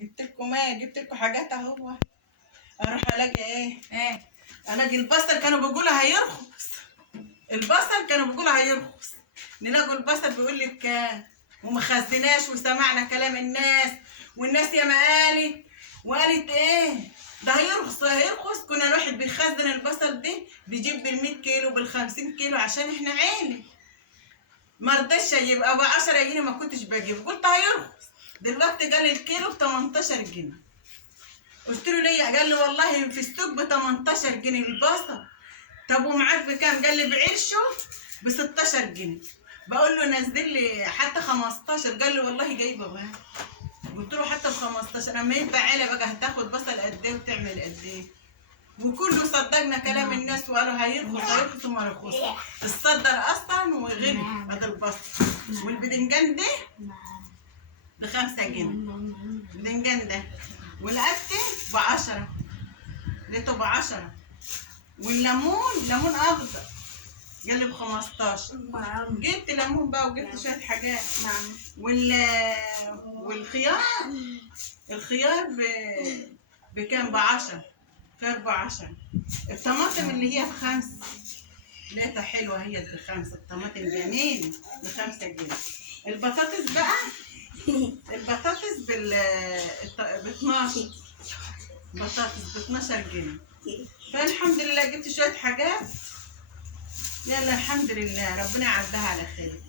جبت لكم ايه؟ جبت لكم حاجات اهو. اروح الاقي ايه؟ الاقي البصل كانوا بيقولوا هيرخص. البصل كانوا بيقولوا هيرخص. نلاقوا البصل بيقول لك بكام وما خزناش وسمعنا كلام الناس، والناس ياما وقالت ايه ده هيرخص هيرخص. كنا الواحد بيخزن البصل ده بيجيب بال100 كيلو بال50 كيلو عشان احنا عيله. ما رضيتش اجيب ابو 10 جنيه، ما كنتش بجيب، قلت هيرخص. دلوقتي قال الكيلو ب 18 جنيه. قلت له ليه؟ قال لي والله في السوق ب 18 جنيه البصل. طب ومعاك بكام؟ قال لي بعرشه ب 16 جنيه. بقول له نزل لي حتى 15. قال لي والله جايبه بقى. قلت له حتى ب 15 اما يبقى عيله بقى هتاخد بصل قد ايه وتعمل قد ايه؟ وكله صدقنا كلام الناس وقالوا هيرخص وما رخص. اتصدر اصلا وغلي هذا البصل. والبدنجان ده ب5 جنيه البدنجان ده، والقتة ب10 لقيته ب10. والليمون ليمون اخضر قال لي ب15. جبت ليمون بقى وجبت شويه حاجات. والخيار الخيار بكام؟ ب10. خيار ب10. الطماطم اللي هي ب5 لقيتها حلوه هي ب5. الطماطم جميل ب5 جنيه. البطاطس بقى البطاطس ب12. بطاطس ب12 جنيه. فالحمد لله جبت شويه حاجات. يلا الحمد لله ربنا يعدها على خير.